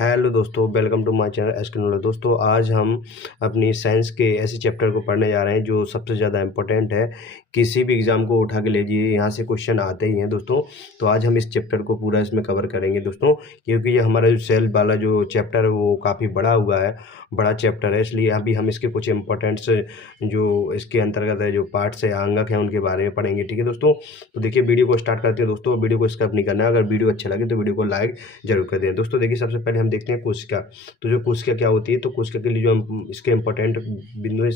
Hello दोस्तों, welcome to my channel SK knowledge. दोस्तों, आज हम अपनी साइंस के ऐसे चैप्टर को पढ़ने जा रहे हैं जो सबसे ज़्यादा इम्पोर्टेंट है। किसी भी एग्ज़ाम को उठा के लीजिए, यहाँ से क्वेश्चन आते ही हैं दोस्तों। तो आज हम इस चैप्टर को पूरा इसमें कवर करेंगे दोस्तों, क्योंकि ये हमारा जो सेल वाला जो चैप्टर है वो काफ़ी बड़ा हुआ है, बड़ा चैप्टर है। इसलिए अभी हम इसके कुछ इंपॉर्टेंट्स जो इसके अंतर्गत है, जो पार्ट्स है, अंगक हैं, उनके बारे में पढ़ेंगे। ठीक है दोस्तों, तो देखिए वीडियो को स्टार्ट करते हैं दोस्तों। वीडियो को स्किप नहीं करना है। अगर वीडियो अच्छा लगे तो वीडियो को लाइक जरूर कर दें दोस्तों। देखिए, सबसे पहले हम देखते हैं कोशिका। तो जो कोशिका क्या होती है, तो कोशिका के लिए जो हम इसके इंपॉर्टेंट बिंदु है,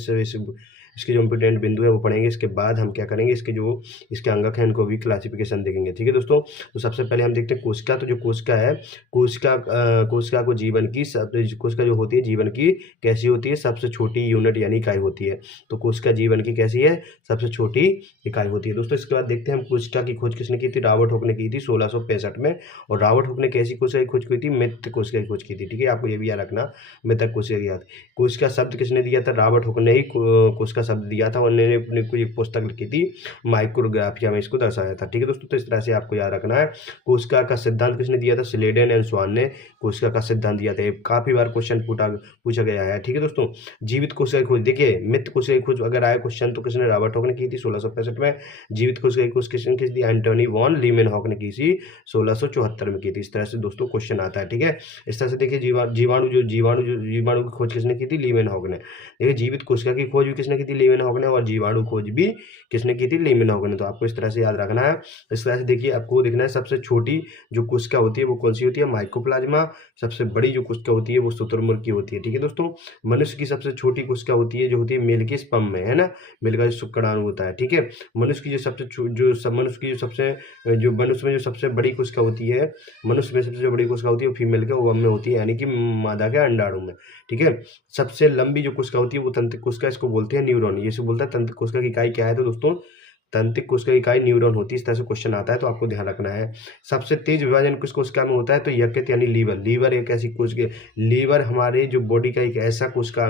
इसके जो इंपॉर्टेंट बिंदु है वो पढ़ेंगे। इसके बाद हम क्या करेंगे, इसके अंगक हैं इनको भी क्लासिफिकेशन देखेंगे। ठीक है दोस्तों, तो सबसे पहले हम देखते हैं कोशिका। तो जो कोशिका है, कोशिका को जीवन की कोशिका जो होती है जीवन की कैसी होती है, सबसे छोटी यूनिट यानी इकाई होती है। तो कोशिका जीवन की कैसी है, सबसे छोटी इकाई होती है दोस्तों। इसके बाद देखते हैं हम कोशिका की खोज किसने की थी। रॉबर्ट हुक ने की थी 1665 में। और रॉबर्ट हुक ने कैसी कोशिका की खोज की थी, मृत कोशिका की खोज की थी। ठीक है, आपको ये भी याद रखना, मृतक कोशिका की याद। कोशिका शब्द किसने दिया था, रॉबर्ट हुक ने ही कोशिका शब्द दिया था। उन्होंने अपनी कोई एक पुस्तक लिखी थी, माइक्रोग्राफिया में इसको दर्शाया था। ठीक है दोस्तों, तो इस तरह से आपको याद रखना है। कोशिका का सिद्धांत किसने दिया था, स्लेडन एंड स्वान ने कोशिका का सिद्धांत दिया था। काफी बार क्वेश्चन पूछा गया है। ठीक है दोस्तों, जीवित कोशिका की खोज, देखिए मृत कोशिका की खोज अगर आए क्वेश्चन तो किसने, रॉबर्ट हुक ने की थी 1665 में। जीवित कोशिका की खोज किसने की थी, एंटोनी वॉन लीमेनहॉक ने की थी 1674 में की थी। इस तरह से दोस्तों क्वेश्चन आता है। ठीक है, इस तरह से देखिए जीवाणु की खोज किसने की थी, लीमेनहॉक ने। देखिए, जीवित कोशिका की खोज भी किसने की थी, लीमेनहॉक ने। और जीवाणु खोज भी किसने की थी, लीमेनहॉक ने। तो आपको इस तरह से याद रखना है। इस तरह से देखिए, आपको देखना है सबसे छोटी जो कोशिका होती है वो कौन सी होती है, माइकोप्लाज्मा। सबसे बड़ी जो कोशिका होती है वो शुतुरमुर्ग की होती है। ठीक है दोस्तों, मनुष्य की सबसे छोटी कोशिका होती है जो होती है मेल के स्पर्म में, है ना। मेल का जो शुक्राणु होता है। ठीक है, मनुष्य की जो सबसे मनुष्य में जो सबसे बड़ी कोशिका होती है, मनुष्य में सबसे जो बड़ी कोशिका होती है वो फीमेल के ओवम में होती है, यानी कि मादा के अंडाणु में। ठीक है, सबसे लंबी जो कोशिका होती है वो तंत्रिका कोशिका, इसको बोलते हैं न्यूरॉन। ये बोलता है तंत्रिका कोशिका की इकाई क्या है, तो दोस्तों तंत्रिका कोशिका की इकाई न्यूरॉन होती है। इस तरह से क्वेश्चन आता है, तो आपको ध्यान रखना है। सबसे तेज विभाजन किस कोशिका में होता है, तो यकृत यानी लीवर एक ऐसी कोशिका, लीवर हमारे जो बॉडी का एक ऐसा कोशिका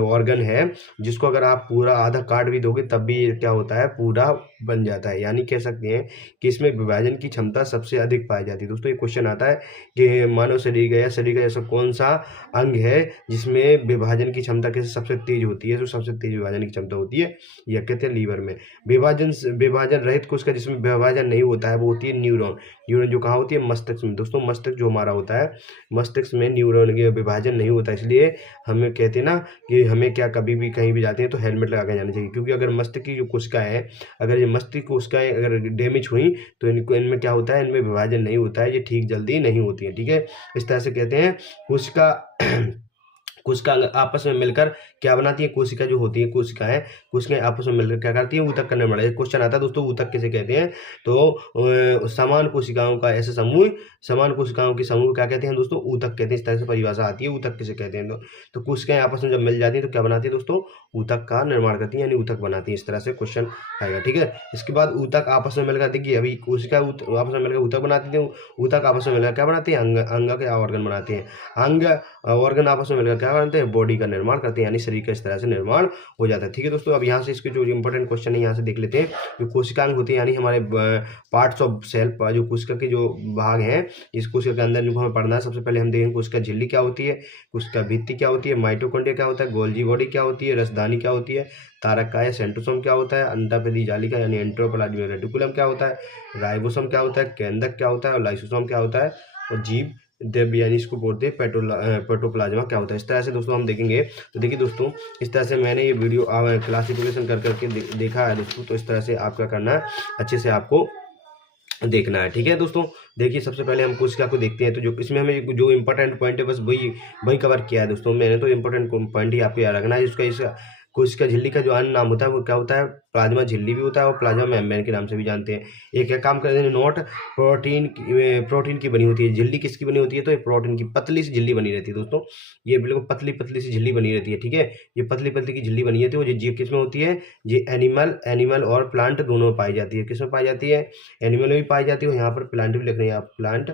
ऑर्गन है जिसको अगर आप पूरा आधा काट भी दोगे तब भी क्या होता है, पूरा बन जाता है। यानी कह सकते हैं कि इसमें विभाजन की क्षमता सबसे अधिक पाई जाती है। दोस्तों, ये क्वेश्चन आता है कि मानव शरीर का ऐसा कौन सा अंग है जिसमें विभाजन की क्षमता कैसे सबसे तेज होती है, जो सबसे तेज विभाजन की क्षमता होती है, यकृत या लीवर में। विभाजन रहित कोशिका जिसमें विभाजन नहीं होता है वो होती है न्यूरॉन। न्यूरॉन जो कहाँ होती है, मस्तिष्क में। दोस्तों, मस्तिष्क जो हमारा होता है, मस्तिष्क में न्यूरॉन के विभाजन नहीं होता। इसलिए हमें कहते हैं ना कि हमें क्या कभी भी कहीं भी जाते हैं तो हेलमेट लगा के जाना चाहिए, क्योंकि अगर मस्तिष्क की जो कोशिका है, अगर ये मस्तिष्क कोशिकाएं अगर डैमेज हुई तो इनमें क्या होता है, इनमें विभाजन नहीं होता है, ये ठीक जल्दी नहीं होती है। ठीक है, इस तरह से कहते हैं कोशिका कोशिका आपस में मिलकर क्या बनाती है, कोशिका जो होती है, कोशिकाएं आपस में मिलकर क्या करती है, ऊतक का निर्माण। क्वेश्चन आता है दोस्तों, ऊतक किसे कहते हैं, तो समान कोशिकाओं का ऐसा समूह, समान कोशिकाओं के समूह क्या कहते हैं दोस्तों, ऊतक कहते हैं। इस तरह से परिभाषा आती है, ऊतक किसे कहते हैं। तो कोशिकाएं आपस में जब मिल जाती है तो क्या बनाती है दोस्तों, ऊतक का निर्माण करती है, यानी ऊतक बनाती है। इस तरह से क्वेश्चन आएगा। ठीक है, इसके बाद ऊतक आपस में मिलकर, देखिए अभी कोशिका आपस में मिलकर ऊतक बनाती है, ऊतक आपस में मिलकर क्या बनाती है, अंग के ऑर्गन बनाते हैं। अंग ऑर्गन आपस में मिलकर क्या करते हैं, बॉडी का निर्माण करते हैं, यानी शरीर का इस तरह से निर्माण हो जाता है। ठीक है दोस्तों, अब यहाँ से इसके जो इंपॉर्टेंट क्वेश्चन है यहाँ से देख लेते हैं। जो कोशिकांग होती है यानी हमारे पार्ट्स ऑफ सेल, जो कोशिका के जो भाग हैं इस कोशिका के अंदर जिनको हमें पढ़ना है। सबसे पहले हम देखेंगे कोशिका झिल्ली क्या होती है, कोशिका भित्ति क्या होती है, माइटोकॉन्ड्रिया क्या होता है, गोल्जी बॉडी क्या होती है, रसदानी क्या होती है, तारक का या सेंट्रोसोम क्या होता है, अंडापेदी जालिका यानी एंट्रोप्लाज्मिक रेटिकुलम क्या होता है, राइबोसोम क्या होता है, केंद्रक क्या होता है, और लाइसोसोम क्या होता है, और जीव द्रव्य यानी इसको बोलते हैं प्रोटोप्लाज्मा क्या होता है। इस तरह से दोस्तों हम देखेंगे। तो देखिए दोस्तों, इस तरह से मैंने ये वीडियो क्लासिफिकेशन कर करके देखा है दोस्तों। तो इस तरह से आपका करना है, अच्छे से आपको देखना है। ठीक है दोस्तों, देखिए सबसे पहले हम कोशिका को देखते हैं। तो जो इसमें हमें जो इंपॉर्टेंट पॉइंट है बस वही कवर किया है दोस्तों। मैंने तो इंपॉर्टेंट पॉइंट ही आपको याद रखना है। इसका कोशिका झिल्ली का जो अन्य नाम होता है वो क्या होता है, प्लाज्मा झिल्ली भी होता है और प्लाज्मा मेम्ब्रेन के नाम से भी जानते हैं। एक क्या काम करते हैं, नोट प्रोटीन की बनी होती है। झिल्ली किसकी बनी होती है, तो ये प्रोटीन की पतली सी झिल्ली बनी रहती है दोस्तों। ये बिल्कुल पतली सी झिल्ली बनी रहती है। ठीक है, ये पतली की झिल्ली बनी रहती है। वो ये किस में होती है, ये एनिमल और प्लांट दोनों में पाई जाती है। किस में पाई जाती है, एनिमल में भी पाई जाती है, यहाँ पर प्लांट भी लिख रहे हैं आप, प्लांट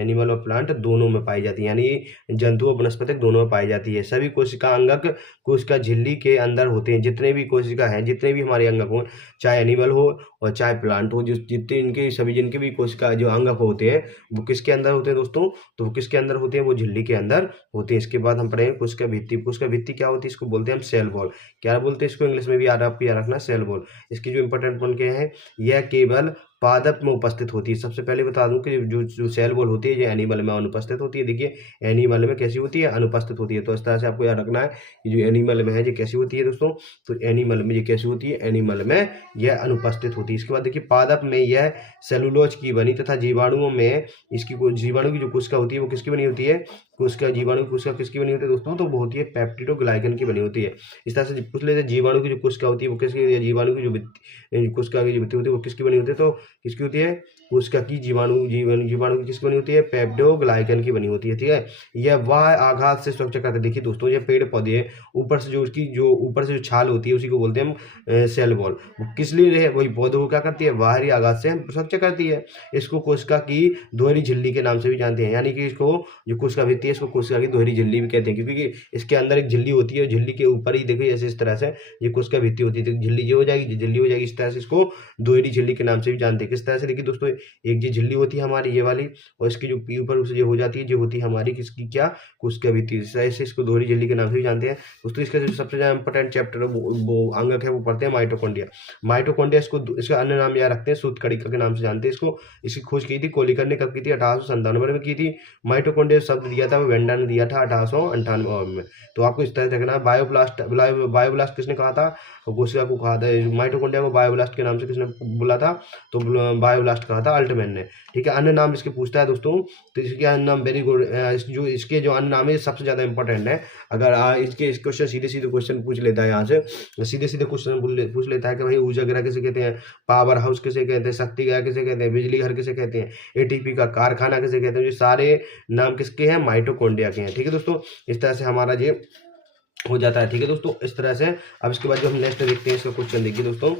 एनिमल और प्लांट दोनों में पाई जाती है, यानी जंतु और वनस्पतिक दोनों में पाई जाती है। सभी कोशिका अंगक कोशिका झिल्ली के अंदर होते हैं। जितने भी कोशिका हैं, जितने भी हमारे अंगक हों, चाहे एनिमल हो और चाहे प्लांट हो, जितने इनके सभी जिनके भी कोशिका जो अंगक होते हैं वो किसके अंदर होते हैं दोस्तों? तो वो किसके अंदर होते हैं? वो झिल्ली के अंदर होते हैं। इसके बाद हम पढ़ेंगे कोशिका भित्ति। कोशिका भित्ति क्या होती है? इसको बोलते हैं हम सेल वॉल। क्या बोलते हैं इसको? इंग्लिश में भी याद आपको याद रखना, सेल वॉल। इसकी जो इंपॉर्टेंट पॉइंट क्या है, यह केवल पादप में उपस्थित होती है। सबसे पहले बता दूं कि जो सेल वॉल होती है ये एनिमल में अनुपस्थित होती है। देखिए एनिमल में कैसी होती है? अनुपस्थित होती है। तो इस तरह से आपको याद रखना है कि जो एनिमल में है ये कैसी होती है दोस्तों? तो एनिमल में ये कैसी होती है? एनिमल में यह अनुपस्थित होती है। इसके बाद देखिए पादप में यह सेलुलोज की बनी तथा जीवाणुओं में इसकी जीवाणु की जो कोशिका होती है वो किसकी बनी होती है? कोशिका जीवाणु की कोशिका किसकी बनी होती है दोस्तों? तो वो होती है पेप्टिडोग्लाइकन की बनी होती है। इस तरह से पूछ लेते हैं जीवाणु की जो कोशिका होती है वो किसकी, जीवाणु की जो कोशिका की जो भित्ति होती है वो किसकी बनी होती है? तो किसकी होती है? कोशिका की जीवाणु की किसकी बनी होती है? पेप्टिडोग्लाइकन की बनी होती है। ठीक है, यह वह आघात से सुरक्षा करते हैं। देखिए दोस्तों ये पेड़ पौधे हैं, ऊपर से जो उसकी जो ऊपर से जो छाल होती है उसी को बोलते हैं हम सेल वॉल। वो किस लिए है? वही पौधों को क्या करती है? बाहरी आघात से सुरक्षा करती है। इसको कोशिका की दोहरी झिल्ली के नाम से भी जानते हैं, यानी कि इसको जो कोशिका भित्ति है इसको कोशिका की दोहरी झिल्ली भी कहते हैं, क्योंकि इसके अंदर एक झिल्ली होती है। झिल्ली के ऊपर ही देखो ऐसे इस तरह से ये कोशिका भित्ति होती है। तो झिल्ली जो हो जाएगी, झिल्ली हो जाएगी, इस तरह से इसको दोहरी झिल्ली के नाम से भी जानते हैं। किस तरह से? देखिए दोस्तों एक जो झिल्ली होती है हमारी ये वाली, और इसकी जो ऊपर उसे जो हो जाती है जो होती है हमारी किसकी, क्या? कोशिका भित्ति। इस तरह से इसको दोहरी झिल्ली के नाम से भी जानते हैं दोस्तों। इसका जो सबसे ज्यादा इंपॉर्टेंट चैप्टर है वो अंगक है, वो पढ़ते हैं माइटोकॉन्ड्रिया। माइटोकॉन्ड्रिया इसका अन्य नाम याद रखते हैं सूत्रकणिका के नाम से जानते हैं इसको। इसकी खोज की थी कोलिकर ने, कब की थी? 1897 में की थी। माइटोकॉन्ड्रिया शब्द दिया था वो वेंडा ने दिया था 1898 में। तो आपको इस तरह से रखना है। बायोब्लास्ट किसने कहा था? कोशिका को कहा था। माइटोकॉन्ड्रिया को बायोब्लास्ट के नाम से किसने बोला था? तो बायोब्लास्ट कहा था अल्टमैन ने। ठीक है, अन्य नाम इसके पूछता है दोस्तों, तो इसके अन्य नाम वेरी गुड, इसके जो अन्य नाम है सबसे ज्यादा इंपॉर्टेंट है। अगर इसके क्वेश्चन सीधे सीधे क्वेश्चन पूछ लेता है, यहाँ से सीधे सीधे क्वेश्चन पूछ लेता है कि भाई ऊर्जा ग्रह किसे कहते हैं, पावर हाउस किसे कहते हैं, शक्ति ग्रह किसे कहते हैं, बिजली घर किसे कहते हैं, एटीपी का कारखाना किसे कहते हैं, ये सारे नाम किसके हैं? माइटोकॉन्ड्रिया के हैं। ठीक है दोस्तों, इस तरह से हमारा ये हो जाता है। ठीक है दोस्तों, इस तरह से। अब इसके बाद जो हम नेक्स्ट देखते हैं इसका क्वेश्चन देखिए दोस्तों,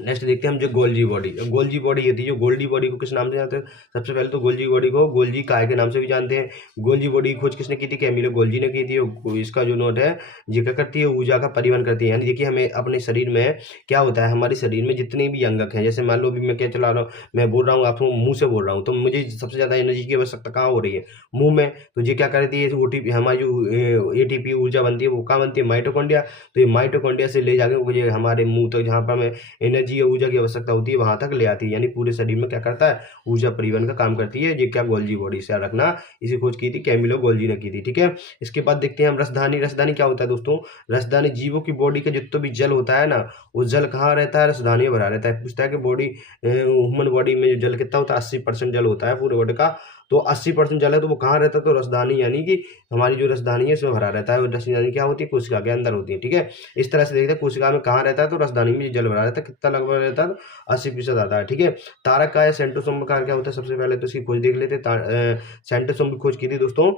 नेक्स्ट देखते हैं हम जो गोल्जी बॉडी। गोल्जी बॉडी ये थी, जो गोल्जी बॉडी को किस नाम से जानते हैं? सबसे पहले तो गोल्जी बॉडी को गोल्जी काय के नाम से भी जानते हैं। गोल्जी बॉडी की खोज किसने की थी? कैमिलो गोल्जी ने की थी। इसका जो नोट है ये क्या करती है? ऊर्जा का परिवहन करती है। यानी देखिए हमें अपने शरीर में क्या होता है, हमारे शरीर में जितने भी अंगक हैं, जैसे मान लो अभी मैं क्या चला रहा हूँ, मैं बोल रहा हूँ आपको मुंह से बोल रहा हूँ, तो मुझे सबसे ज्यादा एनर्जी की आवश्यकता कहाँ हो रही है? मुंह में। तो ये क्या करती है? ओटीपी हमारी जो एटीपी ऊर्जा बनती है वो कहाँ बनती है? माइटोकॉन्ड्रिया। तो ये माइटोकॉन्ड्रिया से ले जाकर मुझे हमारे मुंह तक, जहाँ पर हमें एनर्जी या ऊर्जा की आवश्यकता होती है वहां तक ले आती है। यानी पूरे शरीर में क्या करता है? ऊर्जा परिवहन का काम करती है। ये क्या? गोल्जी बॉडी से रखना। इसी खोज की थी कैमिलो गोल्जी ने की थी। ठीक है, इसके बाद देखते हैं हम रसधानी। रसधानी क्या होता है दोस्तों? रसधानी जीवों की बॉडी का जितना भी जल होता है ना, वो जल कहाँ रहता है? रसधानी में भरा रहता है। पूछता है कि बॉडी ह्यूमन बॉडी में जो जल कितना होता है? 80% जल होता है पूरे बॉडी का। तो 80% जल है तो वो कहाँ रहता है? तो रसधानी, यानी कि हमारी जो रसधानी है इसमें भरा रहता है। और रसधानी क्या होती है? कोशिका के अंदर होती है। ठीक है, इस तरह से देखते हैं कोशिका में कहाँ रहता है? तो रसधानी में जल भरा रहता है। कितना लगभग रहता है? 80% आता है। ठीक है, तारक का या सेंट्रोसोम का क्या होता है? सबसे पहले तो इसकी खोज देख लेते हैं। सेंट्रोसोम की खोज की थी दोस्तों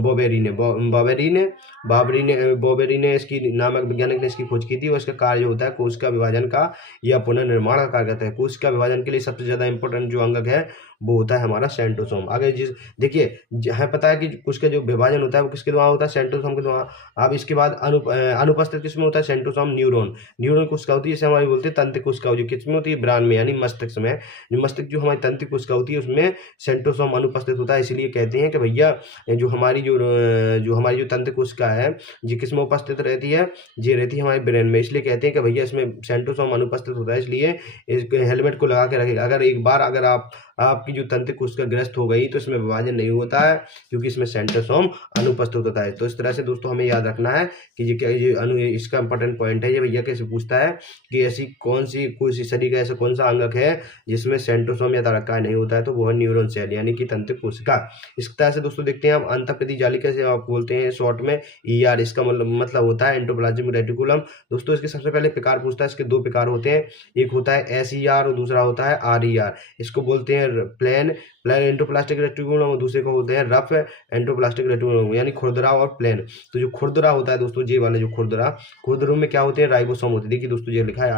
बॉबेरी ने इसकी नामक वैज्ञानिक ने इसकी खोज की थी। और इसका कार्य होता है कोशिका विभाजन का या पुनर्निर्माण का कार्य करता है। कोशिका विभाजन के लिए सबसे ज्यादा इंपॉर्टेंट जो अंगक है वो होता है हमारा सेंट्रोसोम। आगे जिस देखिए है पता है कि उसका जो विभाजन होता है वो किसके द्वारा होता है? सेंट्रोसोम के द्वारा। अब इसके बाद अनुपस्थित किसमें होता है? Centrosome neuron. न्यूरॉन कोशिका होती है जैसे हमारी बोलते हैं तंत्र कोशिका, जो किसमें होती है? ब्रेन में, यानी मस्तिष्क में। जो मस्तिष्क जो हमारी तंत्र कोशिका होती है उसमें सेंट्रोसोम अनुपस्थित होता है। इसलिए कहते हैं कि भैया जो हमारी जो तंत्र कोशिका है ये किसमें उपस्थित रहती है? ये रहती है हमारे ब्रेन में। इसलिए कहते हैं कि भैया इसमें सेंट्रोसोम अनुपस्थित होता है। इसलिए इस हेलमेट को लगा के रखेगा। अगर एक बार अगर आपकी जो तंत्र कोशिका ग्रस्त हो गई तो इसमें विभाजन नहीं होता है, क्योंकि इसमें सेंट्रोसोम अनुपस्थित होता है। तो इस तरह से दोस्तों हमें याद रखना है कि इसका इंपॉर्टेंट पॉइंट है। ये भैया कैसे पूछता है कि ऐसी कोई शरीर का ऐसा कौन सा अंगक है जिसमें सेंट्रोसोम या तारकाय नहीं होता है? तो वो है न्यूरॉन सेल, यानी कि तंत्र कोशिका। इस तरह से दोस्तों देखते हैं हम अंतःप्रति जाली कैसे आप बोलते हैं शॉर्ट में ER। इसका मतलब होता है एंडोप्लाज्मिक रेटिकुलम। दोस्तों इसके सबसे पहले प्रकार पूछता है। इसके दो प्रकार होते हैं, एक होता है SER और दूसरा होता है RER। इसको बोलते हैं हैं प्लेन एंडोप्लास्टिक रेटिकुलम, दूसरे को बोलते हैं रफ एंडोप्लास्टिक रेटिकुलम, यानी खुरदरा और प्लेन। तो जो खुरदरा होता है दोस्तों, ये वाला जो खुरदरों में क्या होते हैं, राइबोसोम होते हैं। देखिए दोस्तों ये लिखा है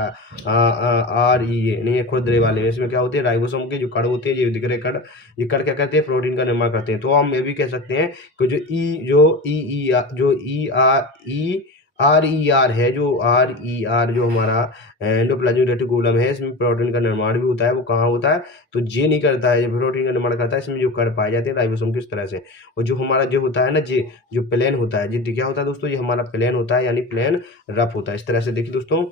REA, नहीं है खुरदरे वाले में, इसमें क्या होते हैं, राइबोसोम के जो कण होते हैं, ये दिख रहे कण, ये कण क्या करते हैं, प्रोटीन का निर्माण करते हैं। तो हम ये भी कह सकते हैं कि जो RER है, जो RER जो हमारा एंडोप्लाज्मिक रेटिकुलम है, इसमें प्रोटीन का निर्माण भी होता है। वो कहाँ होता है, तो ये नहीं करता है, ये प्रोटीन का निर्माण करता है इसमें जो कण पाए जाते हैं राइबोसोम किस तरह से। और जो हमारा जो होता है ना, ये जो प्लेन होता है, ये क्या होता है दोस्तों, ये हमारा प्लेन होता है, यानी प्लेन रफ होता है। इस तरह से देखिए दोस्तों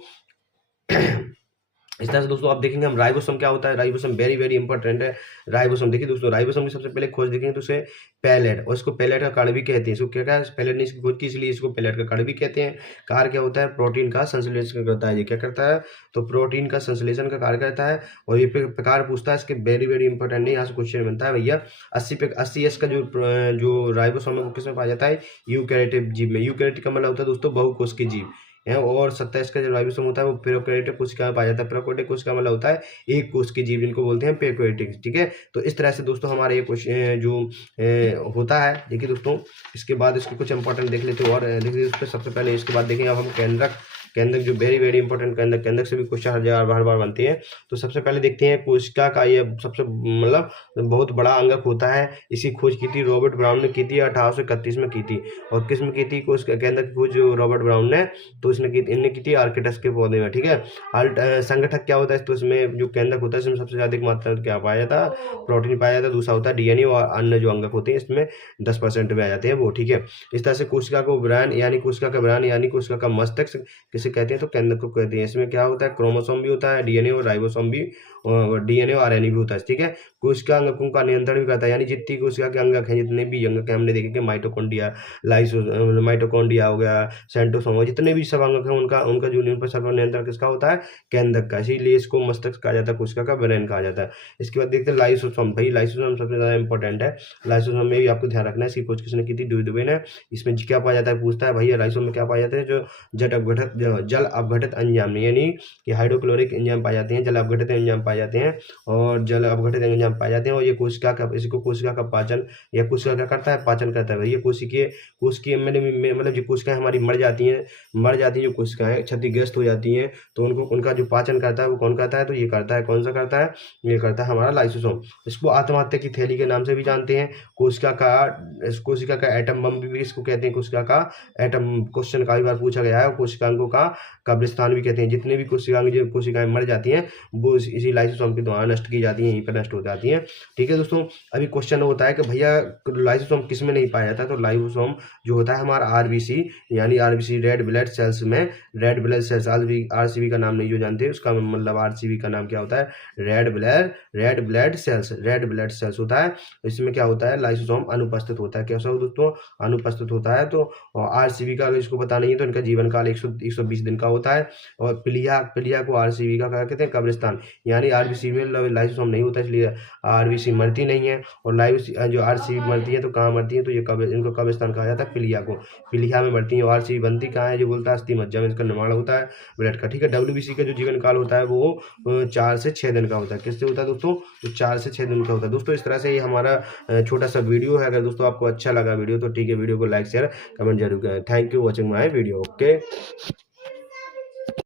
इस तरह से दोस्तों आप देखेंगे हम राइबोसोम क्या होता है, राइबोसोम वेरी वेरी इंपॉर्टेंट है। राइबोसोम देखिए दोस्तों, राइबोसोम की सबसे पहले खोज देखेंगे तो उसे पैलेट, और इसको पैलेट का कण भी कहते हैं। इसको क्या है, पैलेट ने इसकी खोज की, इसलिए इसको पैलेट का कण भी कहते हैं। कार्य क्या होता है, प्रोटीन का संश्लेषण करता है। ये क्या करता है, तो प्रोटीन का संश्लेषण का कार्य करता है। और ये प्रकार पूछता है इसके, वेरी वेरी इंपॉर्टेंट है, यहाँ से क्वेश्चन बनता है भैया। 80 का जो राइबोसोम है वो किसमें पाया जाता है, यूकैरियोटिक जीव में। यूकैरियोटिक का मतलब होता है दोस्तों बहुकोश के जीव है। और 27 का जो राइबोसोम होता है वो प्रोकैरियोटिक कोशिका में पाया जाता है। प्रोकैरियोटिक कोशिका मतलब होता है एक कोश के जीव, जिनको बोलते हैं प्रोकैरियोटिक। ठीक है, तो इस तरह से दोस्तों हमारा ये क्वेश्चन जो होता है। देखिए दोस्तों इसके बाद इसके कुछ इंपॉर्टेंट देख लेते हैं, और देखिए इस पर सबसे पहले इसके बाद देखेंगे अब हम केंद्रक जो वेरी वेरी इंपॉर्टेंट केंद्रक से भी क्वेश्चन हर बार बनती है। तो सबसे पहले देखते हैं कोशिका का, ये सबसे मतलब बहुत बड़ा अंगक होता है। इसकी खोज की थी रॉबर्ट ब्राउन ने की थी, 1831 में की थी। और किस में की थी केंद्रक की खोज, रॉबर्ट ब्राउन ने, तो इनने की थी आर्किटस के पौधे में। ठीक है, संगठक क्या होता है, तो इसमें जो केंद्रक होता है इसमें सबसे ज्यादा मात्रा में क्या पाया जाता है, प्रोटीन पाया जाता है। दूसरा होता है DNA, और अन्य जो अंगक होते हैं इसमें 10% में आ जाते हैं वो। ठीक है, इस तरह से कोशिका को ब्रेन यानी कोशिका का ब्रेन यानी कोशिका का मस्तिष्क किसे कहते हैं, तो केंद्रक को कहते हैं। इसमें क्या होता है, क्रोमोसोम भी होता है, DNA और राइबोसोम भी, DNA और RNA भी होता है। ठीक है, कोशिका अंगकों का नियंत्रण भी करता है, यानी जितनी कोशिका के अंगक हैं, जितने भी अंगक हैं, हमने देखे कि माइटोकॉन्ड्रिया हो गया, सेंट्रोसोम हो, जितने भी सब अंगक हैं उनका जो नियंत्रण किसका होता है, केंद्रक का। इसीलिए इसको मस्तिष्क कहा जाता है, कोशिका का ब्रेन कहा जाता है। इसके बाद देखते हैं लाइसोसोम। भाई लाइसोसोम सबसे ज्यादा इंपॉर्टेंट है। लाइसोसोम में भी आपको ध्यान रखना है, इसकी खोज किसने की थी, दुबे ने। इसमें क्या पाया जाता है, पूछता है भैया लाइसोसोम में क्या पाया जाता है, जो जल अपघटित एंजाइम, यानी कि हाइड्रोक्लोरिक एंजाइम पाए जाते हैं, जल अपघटित एंजाइम पाए जाते हैं, और जल अपघटित एंजाइम पाए जाते हैं। और ये कोशिका का पाचन, या कोशिका क्या करता है, पाचन करता है। भैया कोशिकीय मतलब जो कोशिकाएं हमारी मर जाती हैं जो कोशिकाएं क्षतिग्रस्त हो जाती हैं, तो उनका जो पाचन करता है वो कौन करता है, तो ये करता है, कौन सा करता है, ये करता है हमारा लाइसोसोम। इसको आत्महत्या की थैली के नाम से भी जानते हैं। कोशिका का एटम बम भी इसको कहते हैं। कोशिका का एटम क्वेश्चन काफी बार पूछा गया है। कोशिकांगों का कब्रिस्तान भी कहते हैं। जितने भी कोशिकाएं मर जाती हैं वो इसी लाइसोसोम के द्वारा नष्ट की जाती हैं, यहीं पर नष्ट हो जाती हैं। ठीक है दोस्तों, अभी क्वेश्चन होता है कि भैया लाइसोसोम किस में नहीं पाया जाता, तो लाइसोसोम जो होता है हमारा RBC यानी RBC रेड ब्लड सेल्स में। रेड ब्लड सेल्स RCB का नाम नहीं जो जानते, उसका मतलब RCB का नाम क्या होता है, रेड ब्लड सेल्स होता है। इसमें क्या होता है, लाइसोसोम अनुपस्थित होता है। कैसा हो दोस्तों, अनुपस्थित होता है। तो RCB का अगर इसको पता नहीं है तो इनका जीवन काल 120 दिन का होता है। और पिलिया को RCB का क्या कहते हैं, कब्रिस्तान, यानी RBC में लाइसोसोम नहीं होता, इसलिए RBC मरती नहीं है। और जो RCB मरती है तो कहाँ मरती है, तो ये इनको कब्रिस्तान कहा जाता है, पिलिया में मरती है। और RCB बनती कहाँ है, जो बोलता है अस्थि मज्जा में इसका निर्माण होता है ब्लड का। ठीक है, WBC का जो जीवन काल होता है वो 4 से 6 दिन का होता है। किससे होता है दोस्तों, तो 4 से 6 दिन का होता है। दोस्तों इस तरह से ये हमारा छोटा सा वीडियो है। अगर दोस्तों आपको अच्छा लगा वीडियो तो ठीक है, वीडियो को लाइक शेयर कमेंट जरूर करें। Thank you watching my video. Okay.